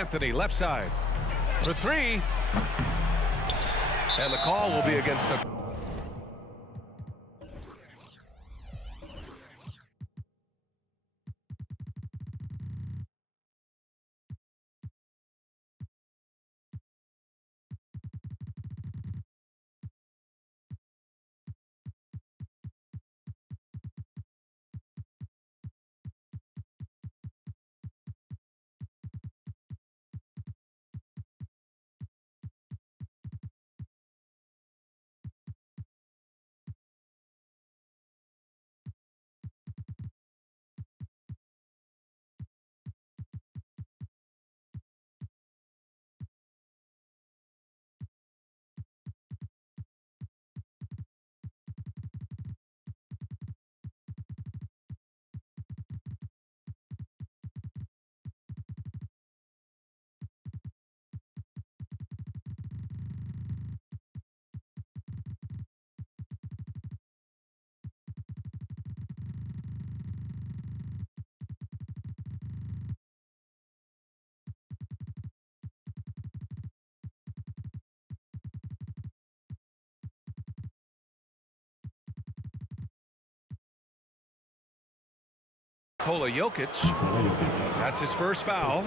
Anthony, left side. For three. And the call will be against the... Nikola Jokic. That's his first foul.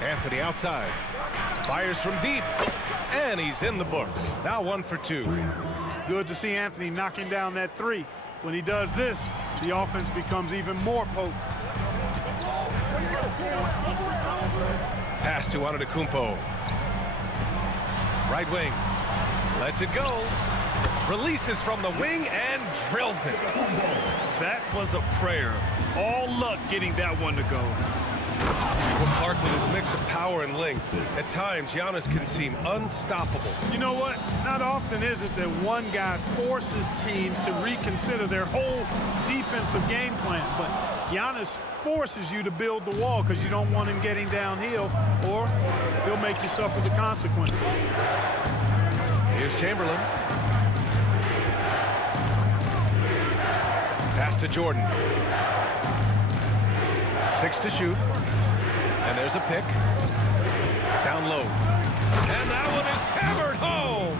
Anthony outside. Fires from deep. And he's in the books. Now 1 for 2. Good to see Anthony knocking down that three. When he does this, the offense becomes even more potent. Pass to Antetokounmpo. Right wing. Lets it go. Releases from the wing and drills it. That was a prayer. All luck getting that one to go. Well, Clark, with his mix of power and length, at times Giannis can seem unstoppable. You know what? Not often is it that one guy forces teams to reconsider their whole defensive game plan, but Giannis forces you to build the wall because you don't want him getting downhill, or he'll make you suffer the consequences. Here's Chamberlain. Pass to Jordan. 6 to shoot. And there's a pick. Down low. And that one is hammered home.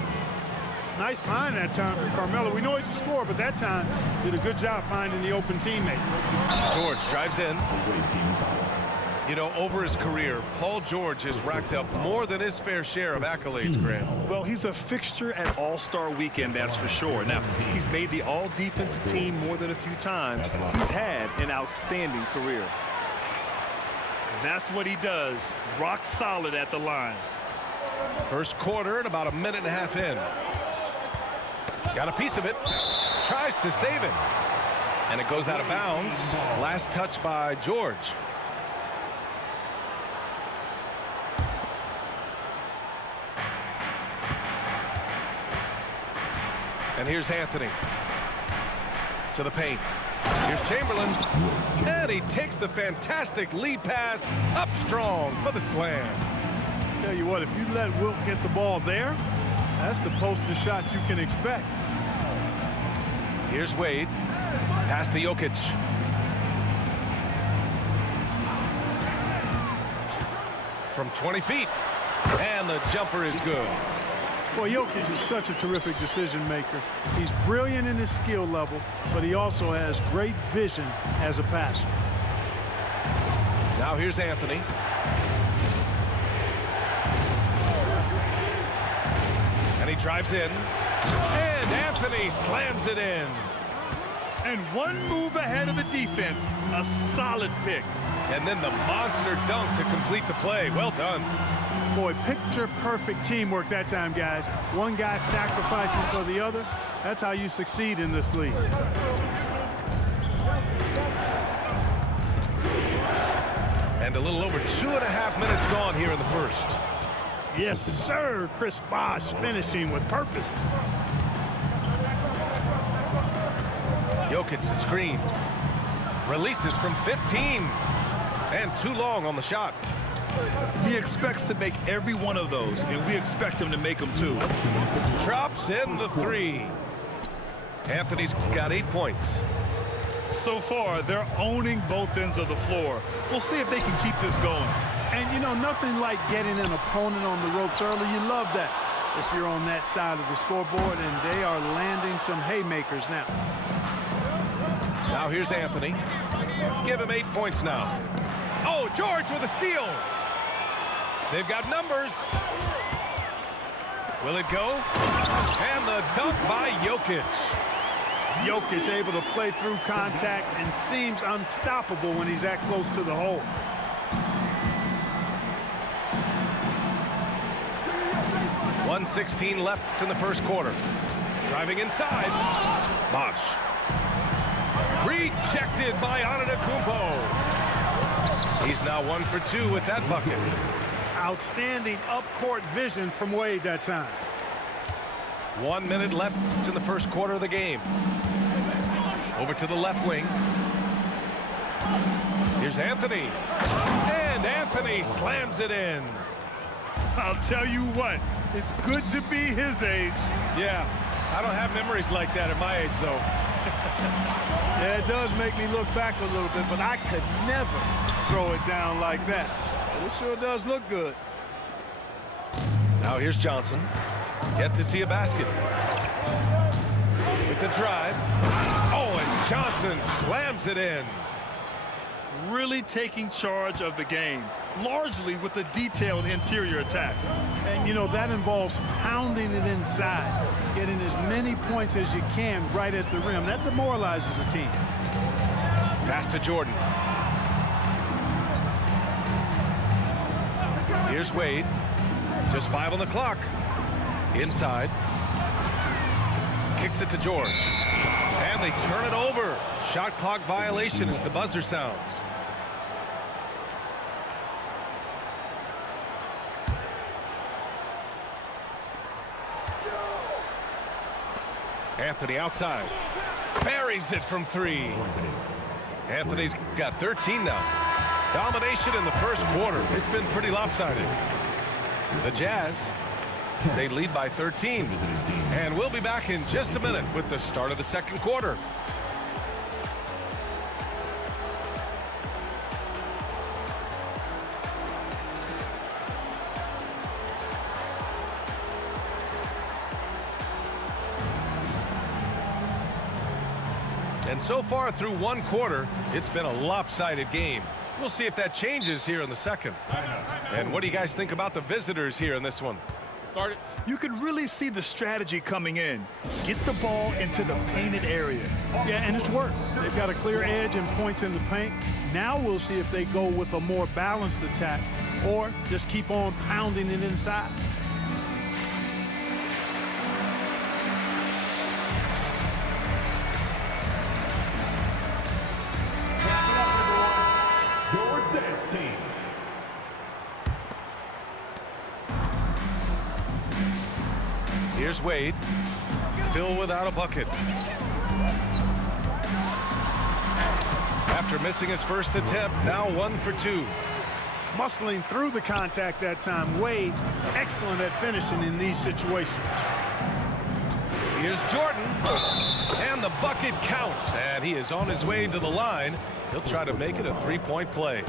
Nice find that time for Carmelo. We know he's a scorer, but that time did a good job finding the open teammate. George drives in. You know, over his career, Paul George has racked up more than his fair share of accolades, Graham. Well, he's a fixture at All-Star Weekend, that's for sure. Now, he's made the All-Defensive team more than a few times. He's had an outstanding career. That's what he does. Rock solid at the line. First quarter and about a minute and a half in. Got a piece of it. Tries to save it. And it goes out of bounds. Last touch by George. And here's Anthony. To the paint. Here's Chamberlain. And he takes the fantastic lead pass up strong for the slam. Tell you what, if you let Wilt get the ball there, that's the poster shot you can expect. Here's Wade. Pass to Jokic. From 20 feet. And the jumper is good. Well, Jokic is such a terrific decision maker. He's brilliant in his skill level, but he also has great vision as a passer. Now here's Anthony. And he drives in. And Anthony slams it in. And one move ahead of the defense. A solid pick. And then the monster dunk to complete the play. Well done. Boy, picture-perfect teamwork that time, guys. One guy sacrificing for the other. That's how you succeed in this league. And a little over 2.5 minutes gone here in the first. Yes, sir. Chris Bosh finishing with purpose. Jokic the screen. Releases from 15. And too long on the shot. He expects to make every one of those, and we expect him to make them too. Drops in the 3. Anthony's got 8 points. So far, they're owning both ends of the floor. We'll see if they can keep this going. And, you know, nothing like getting an opponent on the ropes early. You love that if you're on that side of the scoreboard, and they are landing some haymakers now. Now here's Anthony. Give him 8 points now. Oh, George with a steal. They've got numbers. Will it go? And the dunk by Jokic. Jokic able to play through contact and seems unstoppable when he's that close to the hole. .116 left in the first quarter. Driving inside. Bosh. Rejected by Antetokounmpo. He's now 1 for 2 with that bucket. Outstanding up-court vision from Wade that time. 1 minute left in the first quarter of the game. Over to the left wing. Here's Anthony. And Anthony slams it in. I'll tell you what, it's good to be his age. Yeah, I don't have memories like that at my age, though. Yeah, it does make me look back a little bit, but I could never throw it down like that. It sure does look good. Now here's Johnson. Yet to see a basket. With the drive. Oh, and Johnson slams it in. Really taking charge of the game, largely with a detailed interior attack. And, you know, that involves pounding it inside, getting as many points as you can right at the rim. That demoralizes a team. Pass to Jordan. Here's Wade. Just 5 on the clock. Inside. Kicks it to George. And they turn it over. Shot clock violation as the buzzer sounds. Anthony outside. Buries it from 3. Anthony's got 13 now. Domination in the first quarter. It's been pretty lopsided. The Jazz, they lead by 13. And we'll be back in just a minute with the start of the second quarter. And so far through 1 quarter, it's been a lopsided game. We'll see if that changes here in the second. And what do you guys think about the visitors here in this one? You can really see the strategy coming in. Get the ball into the painted area. Yeah, and it's worked. They've got a clear edge and points in the paint. Now we'll see if they go with a more balanced attack or just keep on pounding it inside. Here's Wade, still without a bucket. After missing his first attempt, now 1 for 2. Muscling through the contact that time. Wade, excellent at finishing in these situations. Here's Jordan, and the bucket counts, and he is on his way to the line. He'll try to make it a 3-point play.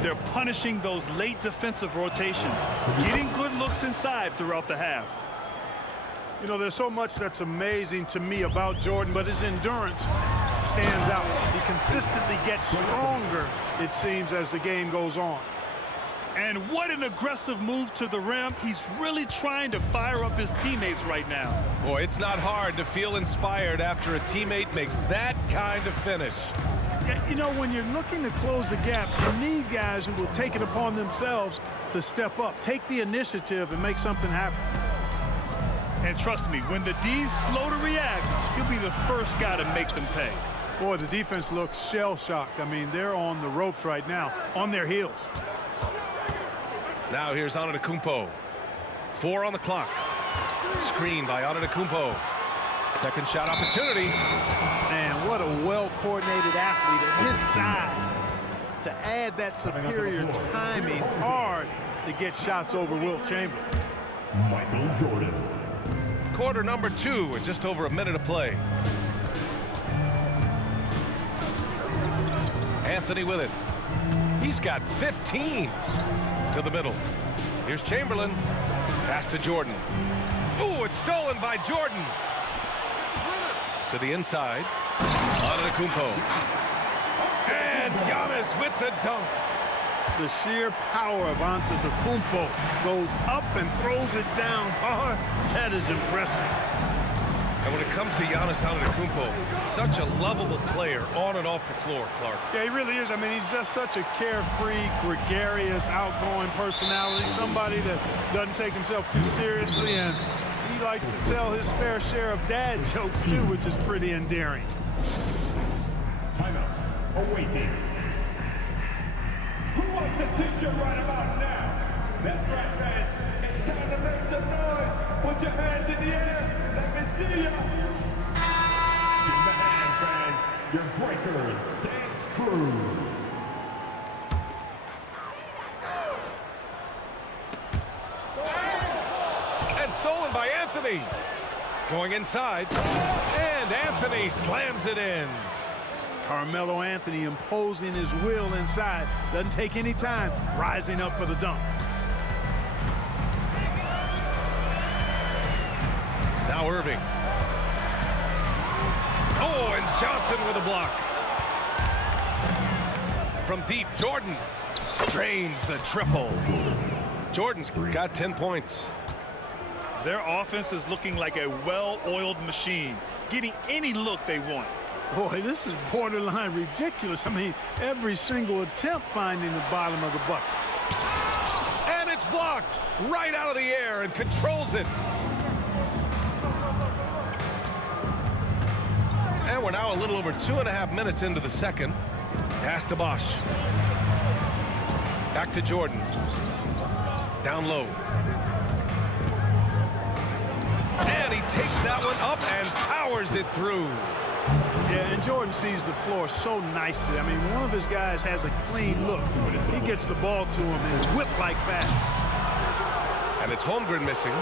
They're punishing those late defensive rotations, getting good looks inside throughout the half. You know, there's so much that's amazing to me about Jordan, but his endurance stands out. He consistently gets stronger, it seems, as the game goes on. And what an aggressive move to the rim. He's really trying to fire up his teammates right now. Boy, it's not hard to feel inspired after a teammate makes that kind of finish. You know, when you're looking to close the gap, you need guys who will take it upon themselves to step up, take the initiative, and make something happen. And trust me, when the D's slow to react, he'll be the first guy to make them pay. Boy, the defense looks shell-shocked. I mean, they're on the ropes right now, on their heels. Now here's Antetokounmpo. 4 on the clock. Screen by Antetokounmpo. Second shot opportunity. And size. To add that superior timing, hard to get shots over Wilt Chamberlain. Michael Jordan. Quarter number 2 with just over a minute of play. Anthony with it. He's got 15 to the middle. Here's Chamberlain. Pass to Jordan. Ooh, it's stolen by Jordan. To the inside. Antetokounmpo. And Giannis with the dunk. The sheer power of Antetokounmpo goes up and throws it down hard. That is impressive. And when it comes to Giannis Antetokounmpo, such a lovable player on and off the floor, Clark. Yeah, he really is. I mean, he's just such a carefree, gregarious, outgoing personality. Somebody that doesn't take himself too seriously, and he likes to tell his fair share of dad jokes, too, which is pretty endearing. Timeout. Awaiting. Who wants a t-shirt right about now? That's right, fans. It's time to make some noise. Put your hands in the air. Let me see ya. Give the hand, fans. Your Breakers Dance Crew. And stolen by Anthony. Going inside. And Anthony slams it in. Carmelo Anthony imposing his will inside. Doesn't take any time. Rising up for the dunk. Now Irving. Oh, and Johnson with a block. From deep, Jordan drains the triple. Jordan's got 10 points. Their offense is looking like a well-oiled machine, getting any look they want. Boy, this is borderline ridiculous. I mean, every single attempt finding the bottom of the bucket. And it's blocked right out of the air and controls it. And we're now a little over 2.5 minutes into the second. Pass to Bosch. Back to Jordan. Down low. And he takes that one up and powers it through. Yeah, and Jordan sees the floor so nicely. I mean, one of his guys has a clean look. He gets the ball to him in whip-like fashion. And it's Holmgren missing.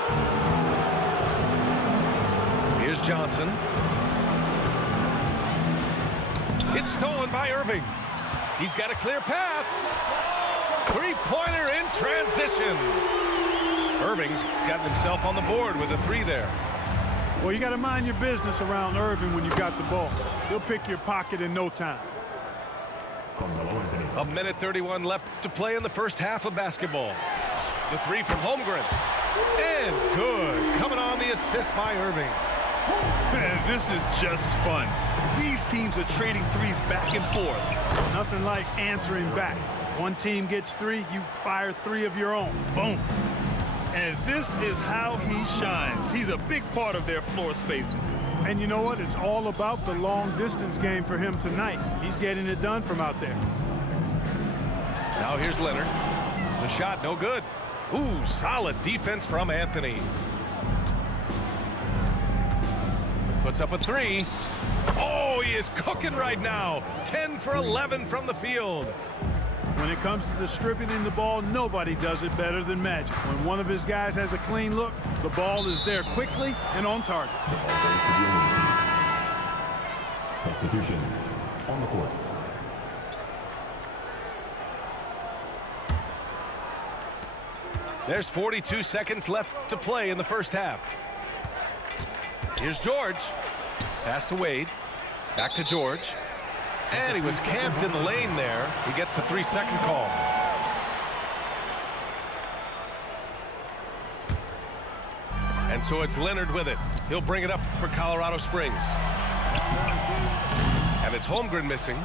Here's Johnson. It's stolen by Irving. He's got a clear path. Three-pointer in transition. Irving's got himself on the board with a 3 there. Well, you got to mind your business around Irving when you've got the ball. He'll pick your pocket in no time. A minute 31 left to play in the first half of basketball. The 3 from Holmgren. And good. Coming on the assist by Irving. Man, this is just fun. These teams are trading threes back and forth. Nothing like answering back. One team gets 3, you fire 3 of your own. Boom. And this is how he shines. He's a big part of their floor spacing. And you know what? It's all about the long-distance game for him tonight. He's getting it done from out there. Now here's Leonard. The shot, no good. Ooh, solid defense from Anthony. Puts up a 3. Oh, he is cooking right now. 10 for 11 from the field. When it comes to distributing the ball, nobody does it better than Magic. When one of his guys has a clean look, the ball is there quickly and on target. Substitutions on the court. There's 42 seconds left to play in the first half. Here's George. Pass to Wade. Back to George. And he was camped in the lane there. He gets a 3-second call. And so it's Leonard with it. He'll bring it up for Colorado Springs. And it's Holmgren missing.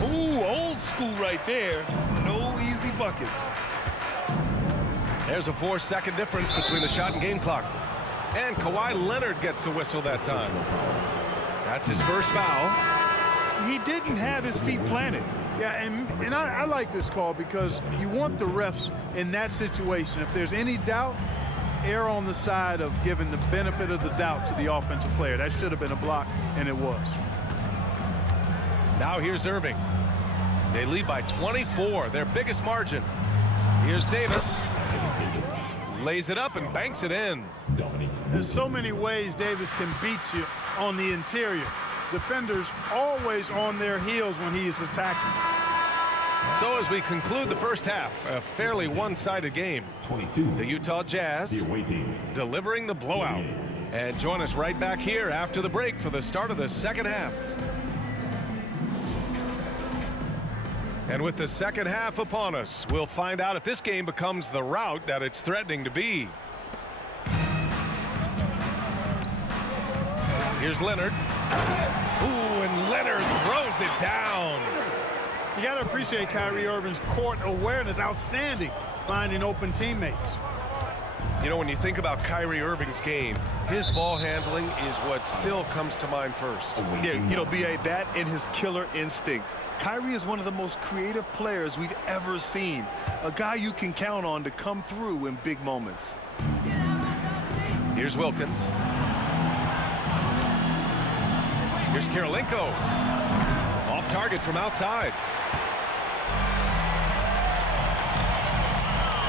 Ooh, old school right there. No easy buckets. There's a 4-second difference between the shot and game clock. And Kawhi Leonard gets a whistle that time. That's his first foul. He didn't have his feet planted. Yeah, and I like this call because you want the refs in that situation. If there's any doubt, err on the side of giving the benefit of the doubt to the offensive player. That should have been a block, and it was. Now here's Irving. They lead by 24, their biggest margin. Here's Davis. Lays it up and banks it in. There's so many ways Davis can beat you on the interior. Defenders always on their heels when he is attacking. So as we conclude the first half, a fairly one-sided game. The Utah Jazz delivering the blowout. And join us right back here after the break for the start of the second half. And with the second half upon us, we'll find out if this game becomes the rout that it's threatening to be. Here's Leonard. Ooh, and Leonard throws it down. You got to appreciate Kyrie Irving's court awareness, outstanding, finding open teammates. You know, when you think about Kyrie Irving's game, his ball handling is what still comes to mind first. Yeah, you know, B.A., that and his killer instinct. Kyrie is one of the most creative players we've ever seen. A guy you can count on to come through in big moments. Here's Wilkins. Here's Kirilenko. Off target from outside.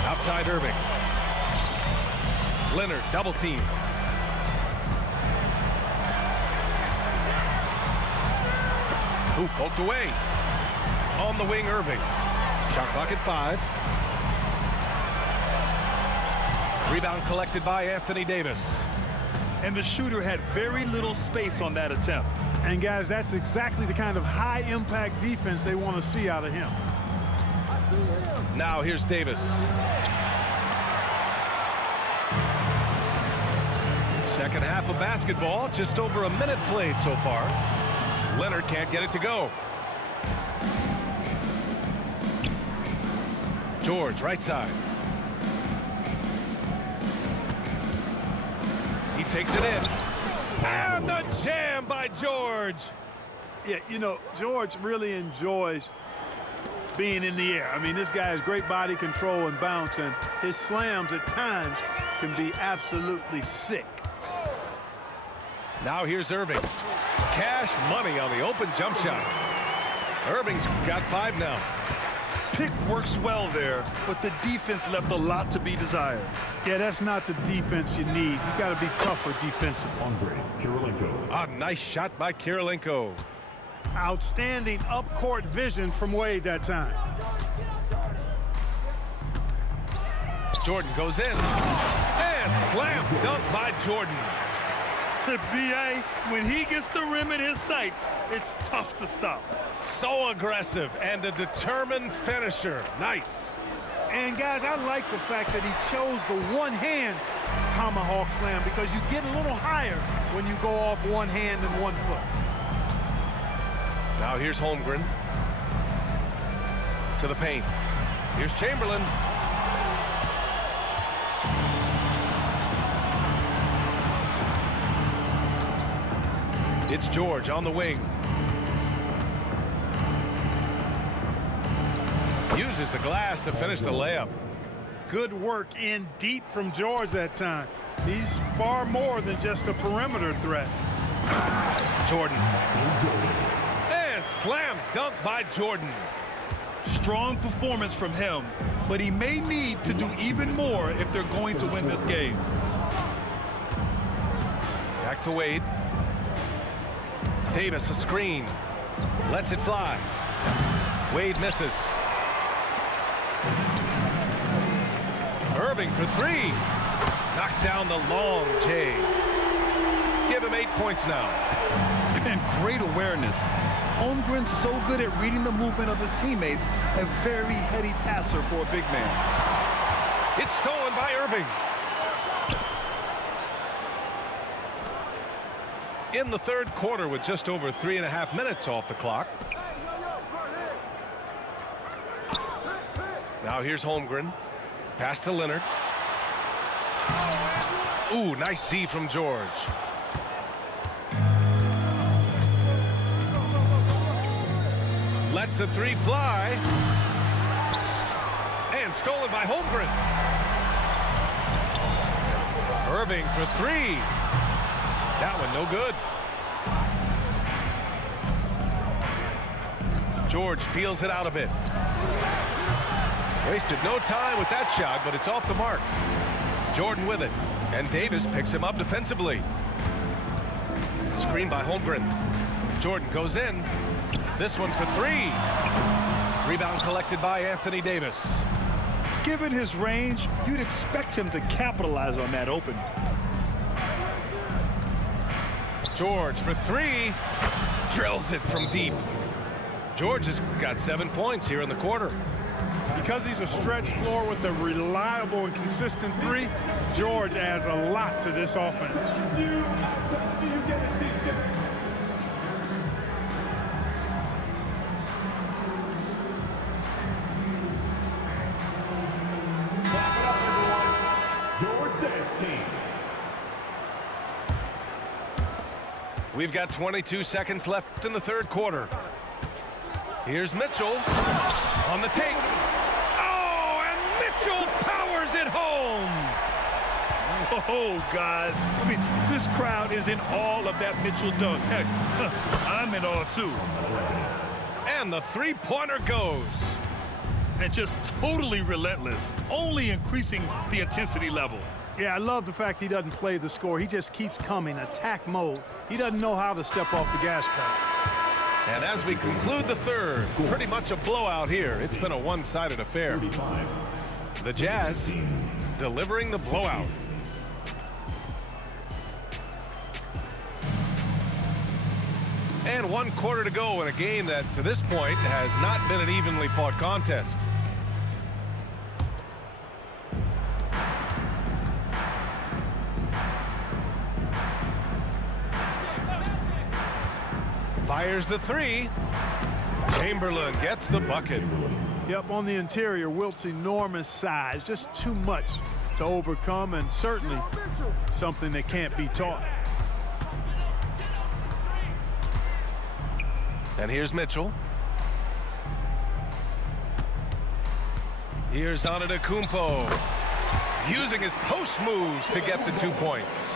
Outside Irving. Leonard double team. Ooh, poked away. On the wing, Irving. Shot clock at 5. Rebound collected by Anthony Davis. And the shooter had very little space on that attempt. And guys, that's exactly the kind of high-impact defense they want to see out of him. Now here's Davis. Second half of basketball, just over a minute played so far. Leonard can't get it to go. George, right side. He takes it in. And the jam by George. Yeah, you know, George really enjoys being in the air. I mean, this guy has great body control and bounce, and his slams at times can be absolutely sick. Now here's Irving. Cash money on the open jump shot. Irving's got 5 now. Pick works well there, but the defense left a lot to be desired. Yeah, that's not the defense you need. You got to be tougher defensively. A nice shot by Kirilenko. Outstanding up-court vision from Wade that time. Jordan goes in. And slam dunk by Jordan. B.A., when he gets the rim in his sights, it's tough to stop. So aggressive and a determined finisher. Nice. And guys, I like the fact that he chose the one-hand tomahawk slam because you get a little higher when you go off one hand and 1 foot. Now here's Holmgren. To the paint. Here's Chamberlain. It's George on the wing. Uses the glass to finish the layup. Good work in deep from George that time. He's far more than just a perimeter threat. Jordan. And slam dunk by Jordan. Strong performance from him, but he may need to do even more if they're going to win this game. Back to Wade. Davis, a screen. Lets it fly. Wade misses. Irving for 3. Knocks down the long J. Give him 8 points now. And great awareness. Holmgren's so good at reading the movement of his teammates, a very heady passer for a big man. It's stolen by Irving. In the third quarter with just over 3.5 minutes off the clock. Now here's Holmgren. Pass to Leonard. Ooh, nice D from George. Lets the 3 fly. And stolen by Holmgren. Irving for 3. That one no good. George feels it out a bit. Wasted no time with that shot, but it's off the mark. Jordan with it, and Davis picks him up defensively. Screen by Holmgren. Jordan goes in. This one for three. Rebound collected by Anthony Davis. Given his range, you'd expect him to capitalize on that opening. George for three. Drills it from deep. George has got 7 points here in the quarter. Because he's a stretch floor with a reliable and consistent three, George adds a lot to this offense. We've got 22 seconds left in the third quarter. Here's Mitchell on the take. Oh, and Mitchell powers it home. Oh, guys. I mean, this crowd is in awe of that Mitchell dunk. Heck, I'm in awe, too. And the three-pointer goes. And just totally relentless, only increasing the intensity level. Yeah, I love the fact he doesn't play the score. He just keeps coming, attack mode. He doesn't know how to step off the gas pedal. And as we conclude the third, pretty much a blowout here. It's been a one-sided affair. The Jazz delivering the blowout. And 1 quarter to go in a game that, to this point, has not been an evenly fought contest. Fires the three. Chamberlain gets the bucket. Yep, on the interior, Wilt's enormous size, just too much to overcome, and certainly something that can't be taught. And here's Mitchell. Here's Antetokounmpo, using his post moves to get the 2 points.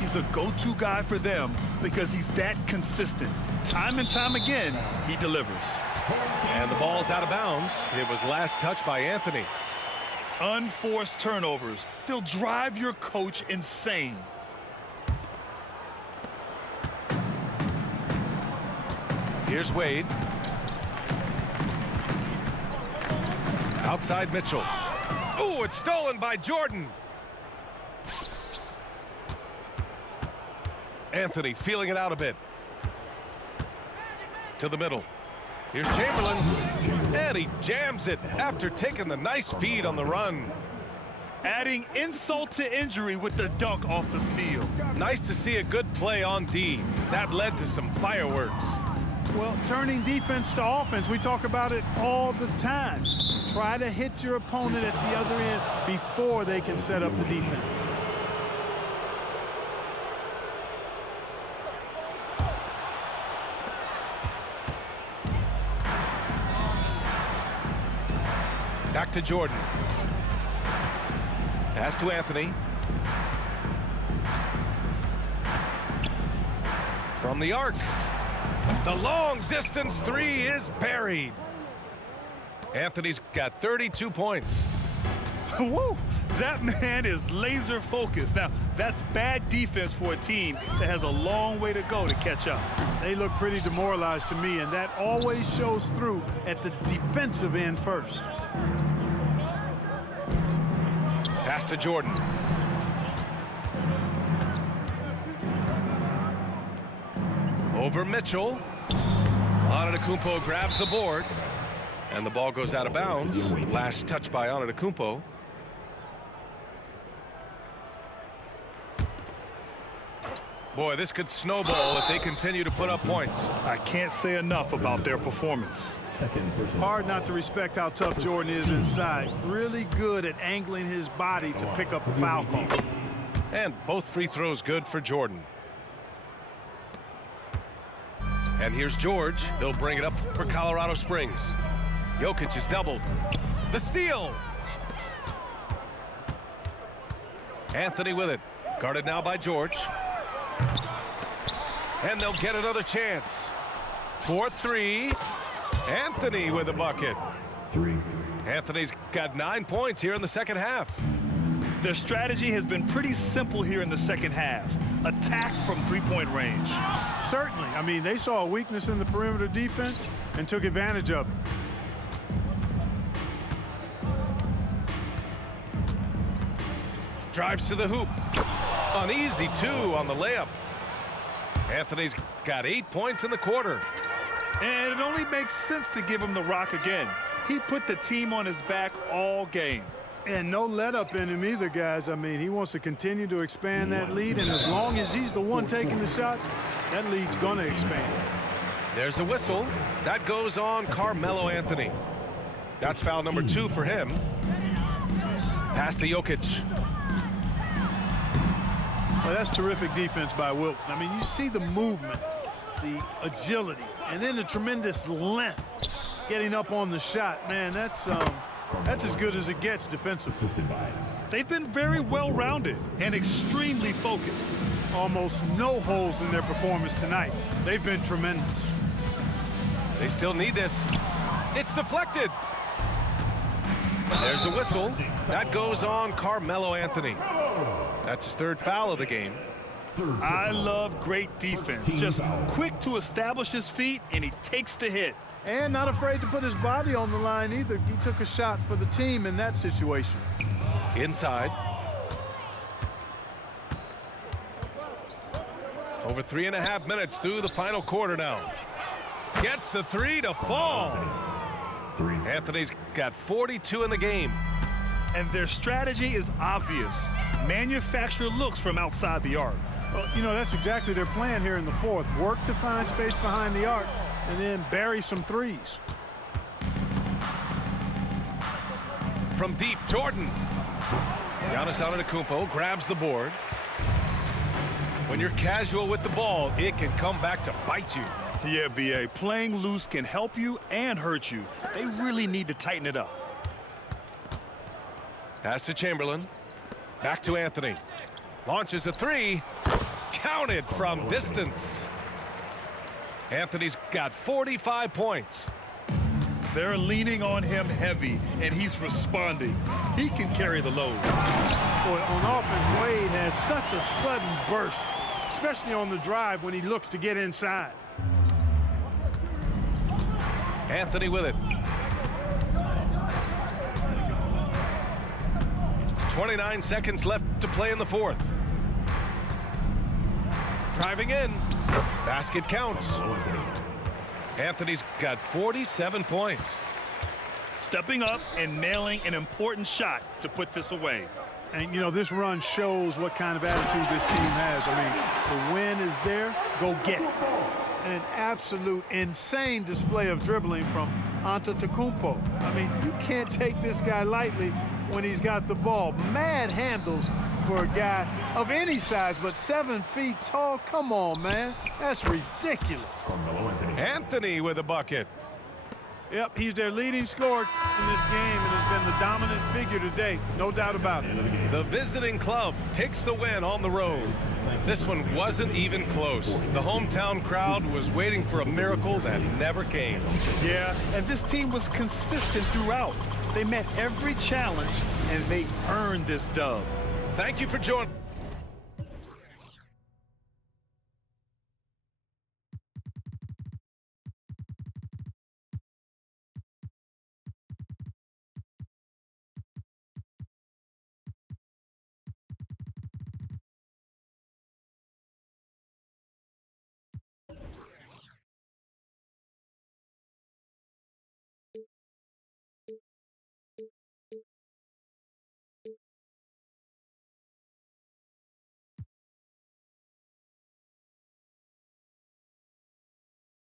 He's a go-to guy for them because he's that consistent. Time and time again, he delivers. And the ball's out of bounds. It was last touched by Anthony. Unforced turnovers. They'll drive your coach insane. Here's Wade. Outside Mitchell. Oh, it's stolen by Jordan. Anthony feeling it out a bit. To the middle. Here's Chamberlain. And he jams it after taking the nice feed on the run. Adding insult to injury with the dunk off the steal. Nice to see a good play on D. That led to some fireworks. Well, turning defense to offense, we talk about it all the time. Try to hit your opponent at the other end before they can set up the defense. Back to Jordan. Pass to Anthony. From the arc. The long distance three is buried. Anthony's got 32 points. Woo! That man is laser focused. Now, that's bad defense for a team that has a long way to go to catch up. They look pretty demoralized to me, and that always shows through at the defensive end first. Pass to Jordan. Over Mitchell. Antetokounmpo grabs the board. And the ball goes out of bounds. Last touch by Antetokounmpo. Boy, this could snowball if they continue to put up points. I can't say enough about their performance. Hard not to respect how tough Jordan is inside. Really good at angling his body to pick up the foul call. And both free throws good for Jordan. And here's George. He'll bring it up for Colorado Springs. Jokic is doubled. The steal. Anthony with it. Guarded now by George. And they'll get another chance. 4-3. Anthony with a bucket. Anthony's got 9 points here in the second half. Their strategy has been pretty simple here in the second half. Attack from three-point range. Certainly. I mean, they saw a weakness in the perimeter defense and took advantage of it. Drives to the hoop. An easy 2 on the layup. Anthony's got 8 points in the quarter. And it only makes sense to give him the rock again. He put the team on his back all game. And no let up in him either, guys. I mean, he wants to continue to expand that lead, and as long as he's the one taking the shots, that lead's going to expand. There's a whistle. That goes on Carmelo Anthony. That's foul number 2 for him. Pass to Jokic. Well, that's terrific defense by Wilt. I mean, you see the movement, the agility, and then the tremendous length getting up on the shot. Man, that's as good as it gets defensively. They've been very well-rounded and extremely focused. Almost no holes in their performance tonight. They've been tremendous. They still need this. It's deflected. There's a whistle. That goes on Carmelo Anthony. That's his 3rd foul of the game. I love great defense. Just quick to establish his feet, and he takes the hit. And not afraid to put his body on the line either. He took a shot for the team in that situation. Inside. Over 3.5 minutes through the final quarter now. Gets the 3 to fall. Anthony's got 42 in the game. And their strategy is obvious. Manufacture looks from outside the arc. Well, you know, that's exactly their plan here in the 4th. Work to find space behind the arc and then bury some threes. From deep, Jordan. Giannis Antetokounmpo grabs the board. When you're casual with the ball, it can come back to bite you. Yeah, B.A. Playing loose can help you and hurt you. They really need to tighten it up. Pass to Chamberlain. Back to Anthony. Launches a 3. Counted from distance. Anthony's got 45 points. They're leaning on him heavy, and he's responding. He can carry the load. Boy, on offense, Wade has such a sudden burst, especially on the drive when he looks to get inside. Anthony with it. 29 seconds left to play in the 4th. Driving in. Basket counts. Anthony's got 47 points. Stepping up and nailing an important shot to put this away. And, you know, this run shows what kind of attitude this team has. I mean, the win is there, go get it. And an absolute insane display of dribbling from Antetokounmpo. I mean, you can't take this guy lightly when he's got the ball. Mad handles for a guy of any size, but 7 feet tall. Come on, man. That's ridiculous. Anthony with a bucket. Yep, he's their leading scorer in this game and has been the dominant figure today. No doubt about it. The visiting club takes the win on the road. This one wasn't even close. The hometown crowd was waiting for a miracle that never came. Yeah, and this team was consistent throughout. They met every challenge, and they earned this dub. Thank you for joining.